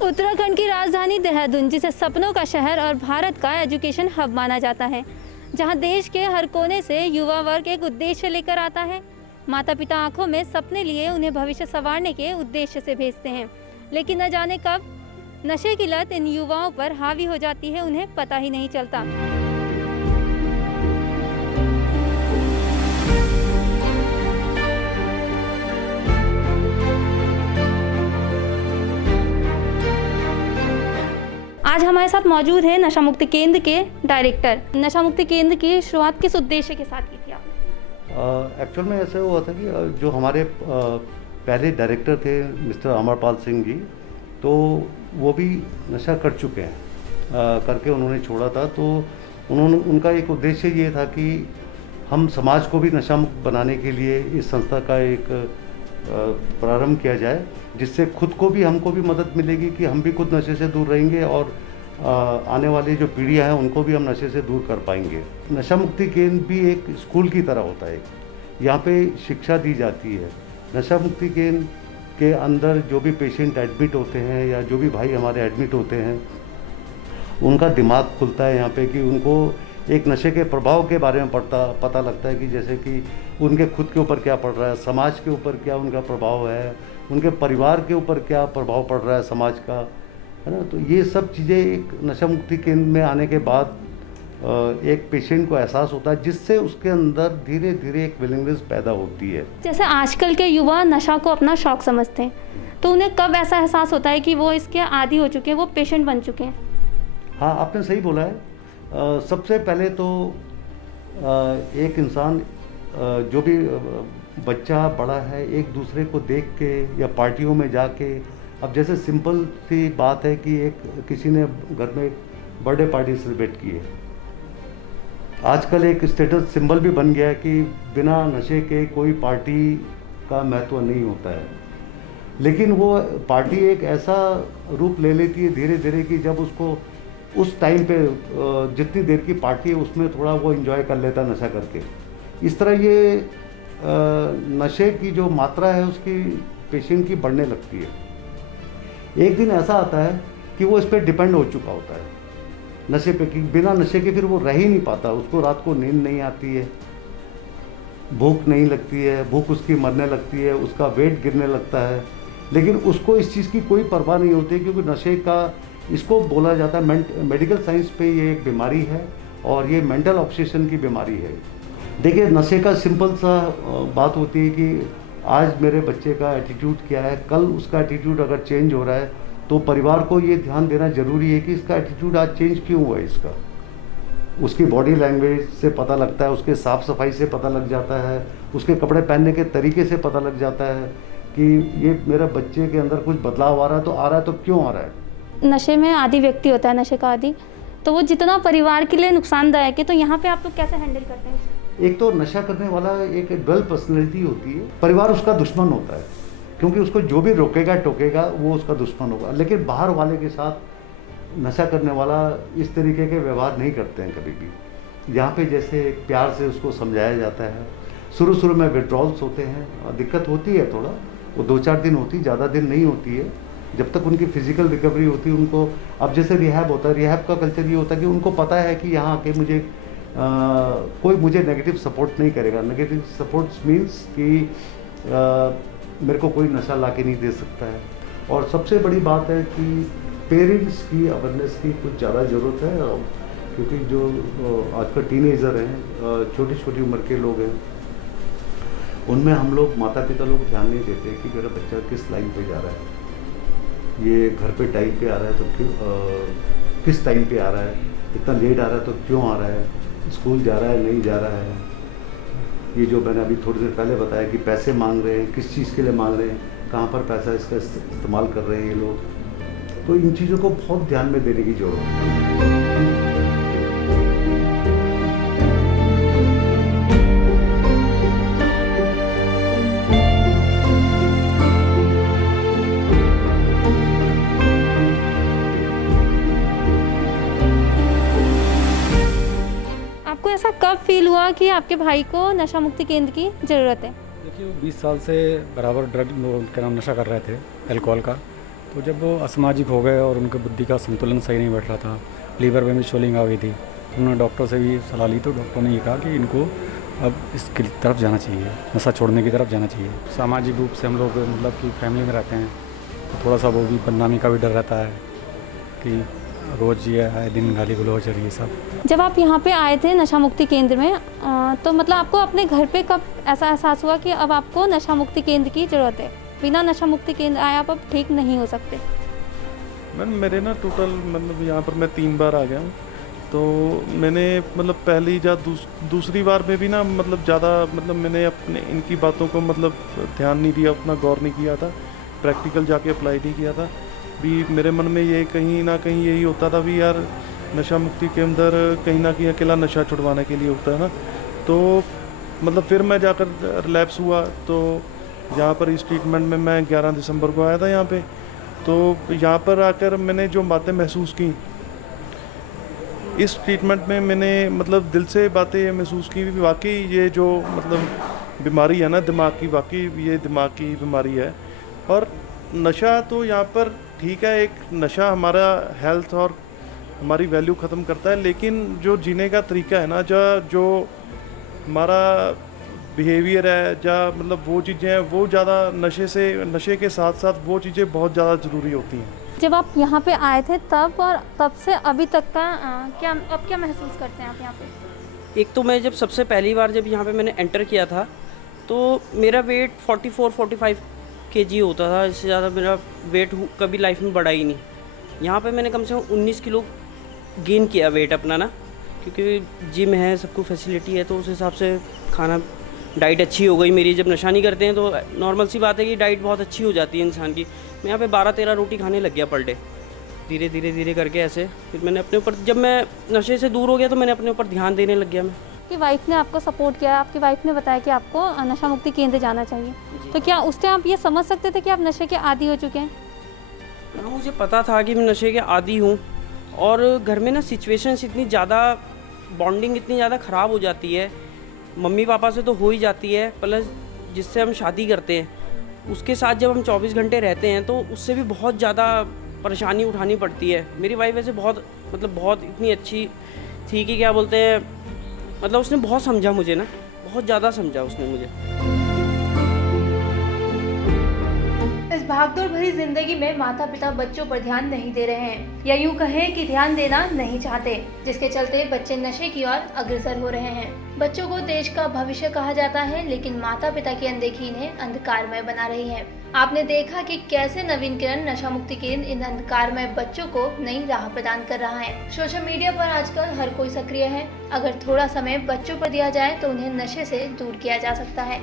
उत्तराखंड की राजधानी देहरादून, जिसे सपनों का शहर और भारत का एजुकेशन हब माना जाता है, जहां देश के हर कोने से युवा वर्ग एक उद्देश्य लेकर आता है। माता पिता आंखों में सपने लिए उन्हें भविष्य संवारने के उद्देश्य से भेजते हैं, लेकिन न जाने कब नशे की लत इन युवाओं पर हावी हो जाती है, उन्हें पता ही नहीं चलता। आज हमारे साथ मौजूद है नशा मुक्ति केंद्र के डायरेक्टर। नशा मुक्ति केंद्र की शुरुआत किस उद्देश्य के साथ की थी आपने? एक्चुअल में ऐसा हुआ था कि जो हमारे पहले डायरेक्टर थे मिस्टर अमरपाल सिंह जी, तो वो भी नशा कर चुके हैं, करके उन्होंने छोड़ा था। तो उनका एक उद्देश्य ये था कि हम समाज को भी नशा मुक्त बनाने के लिए इस संस्था का एक प्रारंभ किया जाए, जिससे खुद को भी हमको भी मदद मिलेगी कि हम भी खुद नशे से दूर रहेंगे और आने वाली जो पीढ़ियां हैं उनको भी हम नशे से दूर कर पाएंगे। नशा मुक्ति केंद्र भी एक स्कूल की तरह होता है, यहाँ पे शिक्षा दी जाती है। नशा मुक्ति केंद्र के अंदर जो भी पेशेंट एडमिट होते हैं या जो भी भाई हमारे एडमिट होते हैं, उनका दिमाग खुलता है यहाँ पे कि उनको एक नशे के प्रभाव के बारे में पता लगता है कि जैसे कि उनके खुद के ऊपर क्या पड़ रहा है, समाज के ऊपर क्या उनका प्रभाव है, उनके परिवार के ऊपर क्या प्रभाव पड़ रहा है समाज का, है ना। तो ये सब चीज़ें एक नशा मुक्ति केंद्र में आने के बाद एक पेशेंट को एहसास होता है, जिससे उसके अंदर धीरे धीरे एक विलिंगनेस पैदा होती है। जैसे आजकल के युवा नशा को अपना शौक समझते हैं, तो उन्हें कब ऐसा एहसास होता है कि वो इसके आदी हो चुके हैं, वो पेशेंट बन चुके हैं? हाँ, आपने सही बोला है। सबसे पहले तो एक इंसान जो भी बच्चा बड़ा है, एक दूसरे को देख के या पार्टियों में जाके, अब जैसे सिंपल सी बात है कि किसी ने घर में बर्थडे पार्टी सेलिब्रेट की है, आजकल एक स्टेटस सिंबल भी बन गया है कि बिना नशे के कोई पार्टी का महत्व नहीं होता है। लेकिन वो पार्टी एक ऐसा रूप ले लेती है धीरे धीरे कि जब उसको उस टाइम पे जितनी देर की पार्टी है उसमें थोड़ा वो एंजॉय कर लेता है नशा करके। इस तरह ये नशे की जो मात्रा है उसकी पेशेंट की बढ़ने लगती है। एक दिन ऐसा आता है कि वो इस पर डिपेंड हो चुका होता है नशे पे, कि बिना नशे के फिर वो रह ही नहीं पाता। उसको रात को नींद नहीं आती है, भूख नहीं लगती है, भूख उसकी मरने लगती है, उसका वेट गिरने लगता है। लेकिन उसको इस चीज़ की कोई परवाह नहीं होती, क्योंकि नशे का, इसको बोला जाता है मेडिकल साइंस पे ये एक बीमारी है और ये मेंटल ऑब्सेशन की बीमारी है। देखिए, नशे का सिंपल सा बात होती है कि आज मेरे बच्चे का एटीट्यूड क्या है, कल उसका एटीट्यूड अगर चेंज हो रहा है तो परिवार को ये ध्यान देना ज़रूरी है कि इसका एटीट्यूड आज चेंज क्यों हुआ है। इसका उसकी बॉडी लैंग्वेज से पता लगता है, उसके साफ़ सफाई से पता लग जाता है, उसके कपड़े पहनने के तरीके से पता लग जाता है कि ये मेरा बच्चे के अंदर कुछ बदलाव आ रहा है, तो आ रहा है तो क्यों आ रहा है। नशे में आदी व्यक्ति होता है, नशे का आदी, तो वो जितना परिवार के लिए नुकसानदायक है, तो यहाँ पे आप लोग कैसे हैंडल करते हैं? एक तो नशा करने वाला एक डुअल पर्सनैलिटी होती है। परिवार उसका दुश्मन होता है, क्योंकि उसको जो भी रोकेगा टोकेगा वो उसका दुश्मन होगा। लेकिन बाहर वाले के साथ नशा करने वाला इस तरीके के व्यवहार नहीं करते हैं कभी भी। यहाँ पे जैसे प्यार से उसको समझाया जाता है। शुरू में विड्रॉल्स होते हैं, दिक्कत होती है थोड़ा, वो 2-4 दिन होती, ज़्यादा दिन नहीं होती है, जब तक उनकी फिजिकल रिकवरी होती है उनको। अब जैसे रिहैब होता है, रिहैब का कल्चर ये होता है कि उनको पता है कि यहाँ आके मुझे कोई मुझे नेगेटिव सपोर्ट नहीं करेगा। नेगेटिव सपोर्ट्स मीन्स कि मेरे को कोई नशा ला के नहीं दे सकता है। और सबसे बड़ी बात है कि पेरेंट्स की अवेयरनेस की कुछ ज़्यादा ज़रूरत है, क्योंकि जो आजकल टीनेजर हैं, छोटी छोटी उम्र के लोग हैं, उनमें हम लोग माता पिता लोग ध्यान नहीं देते कि मेरा बच्चा किस लाइन पे जा रहा है, ये घर पे टाइम पे आ रहा है तो क्यों, किस टाइम पे आ रहा है, इतना लेट आ रहा है तो क्यों आ रहा है, स्कूल जा रहा है नहीं जा रहा है। ये जो मैंने अभी थोड़ी देर पहले बताया कि पैसे मांग रहे हैं, किस चीज़ के लिए मांग रहे हैं, कहाँ पर पैसा इसका इस्तेमाल कर रहे हैं ये लोग, तो इन चीज़ों को बहुत ध्यान में देने की ज़रूरत है। ऐसा कब फील हुआ कि आपके भाई को नशा मुक्ति केंद्र की ज़रूरत है? देखिए, वो 20 साल से बराबर ड्रग क्या नाम नशा कर रहे थे, अल्कोहल का। तो जब वो असामाजिक हो गए और उनके बुद्धि का संतुलन सही नहीं बैठ रहा था, लीवर में भी स्वेलिंग आ गई थी, उन्होंने डॉक्टर से भी सलाह ली, तो डॉक्टर ने ये कहा कि इनको अब इसकी तरफ जाना चाहिए, नशा छोड़ने की तरफ जाना चाहिए। सामाजिक रूप से हम लोग मतलब कि फैमिली में रहते हैं, तो थोड़ा सा वो भी बदनामी का भी डर रहता है कि रोज़ ये आए दिन गाली गलौज और ये सब। जब आप यहाँ पे आए थे नशा मुक्ति केंद्र में तो मतलब आपको अपने घर पे कब ऐसा एहसास हुआ कि अब आपको नशा मुक्ति केंद्र की ज़रूरत है, बिना नशा मुक्ति केंद्र आए आप अब ठीक नहीं हो सकते? मैम मेरे ना टोटल मतलब यहाँ पर मैं 3 बार आ गया हूँ। तो मैंने मतलब पहली या दूसरी बार में भी ना मतलब ज़्यादा मतलब मैंने अपने इनकी बातों को मतलब ध्यान नहीं दिया, उतना गौर नहीं किया था, प्रैक्टिकल जाके अप्लाई नहीं किया था। भी मेरे मन में ये कहीं ना कहीं यही होता था भी यार नशा मुक्ति के अंदर कहीं ना कहीं अकेला नशा छुड़वाने के लिए होता है ना। तो मतलब फिर मैं जाकर रिलैप्स हुआ, तो यहाँ पर इस ट्रीटमेंट में मैं 11 दिसंबर को आया था यहाँ पे। तो यहाँ पर आकर मैंने जो बातें महसूस की इस ट्रीटमेंट में, मैंने मतलब दिल से बातें ये महसूस की भी वाकई ये जो मतलब बीमारी है ना दिमाग की, वाकई ये दिमाग की बीमारी है। और नशा तो यहाँ पर ठीक है, एक नशा हमारा हेल्थ और हमारी वैल्यू ख़त्म करता है, लेकिन जो जीने का तरीका है ना, जो हमारा बिहेवियर है, मतलब वो चीज़ें हैं वो ज़्यादा नशे के साथ साथ वो चीज़ें बहुत ज़्यादा ज़रूरी होती हैं। जब आप यहाँ पे आए थे तब से अभी तक का क्या महसूस करते हैं आप यहाँ पे? एक तो मैं जब सबसे पहली बार जब यहाँ पे मैंने एंटर किया था तो मेरा वेट 44-45 kg होता था, इससे ज़्यादा मेरा वेट कभी लाइफ में बढ़ा ही नहीं। यहाँ पे मैंने कम से कम 19 किलो गेन किया वेट अपना ना, क्योंकि जिम है, सबको फैसिलिटी है, तो उस हिसाब से खाना डाइट अच्छी हो गई मेरी। जब नशा नहीं करते हैं तो नॉर्मल सी बात है कि डाइट बहुत अच्छी हो जाती है इंसान की। मैं यहाँ पे 12-13 रोटी खाने लग गया पर डे, धीरे करके ऐसे। फिर मैंने अपने ऊपर, जब मैं नशे से दूर हो गया तो मैंने अपने ऊपर ध्यान देने लग गया मैं। आपकी वाइफ ने आपको सपोर्ट किया, आपकी वाइफ ने बताया कि आपको नशा मुक्ति केंद्र जाना चाहिए, तो क्या उस टाइम आप ये समझ सकते थे कि आप नशे के आदी हो चुके हैं? हाँ, मुझे पता था कि मैं नशे के आदी हूँ, और घर में ना सिचुएशंस इतनी ज़्यादा, बॉन्डिंग इतनी ज़्यादा ख़राब हो जाती है, मम्मी पापा से तो हो ही जाती है, प्लस जिससे हम शादी करते हैं उसके साथ जब हम 24 घंटे रहते हैं तो उससे भी बहुत ज़्यादा परेशानी उठानी पड़ती है। मेरी वाइफ वैसे बहुत इतनी अच्छी थी कि क्या बोलते हैं, मतलब उसने बहुत समझा मुझे ना, बहुत ज़्यादा समझा उसने मुझे। इस भागदौड़ भरी जिंदगी में माता पिता बच्चों पर ध्यान नहीं दे रहे हैं, या यूं कहें कि ध्यान देना नहीं चाहते, जिसके चलते बच्चे नशे की ओर अग्रसर हो रहे हैं। बच्चों को देश का भविष्य कहा जाता है, लेकिन माता पिता की अनदेखी इन्हें अंधकारमय बना रही है। आपने देखा कि कैसे नवीन किरण नशा मुक्ति केंद्र इन अंधकारमय बच्चों को नई राह प्रदान कर रहा है। सोशल मीडिया पर आजकल हर कोई सक्रिय है, अगर थोड़ा समय बच्चों पर दिया जाए तो उन्हें नशे से दूर किया जा सकता है।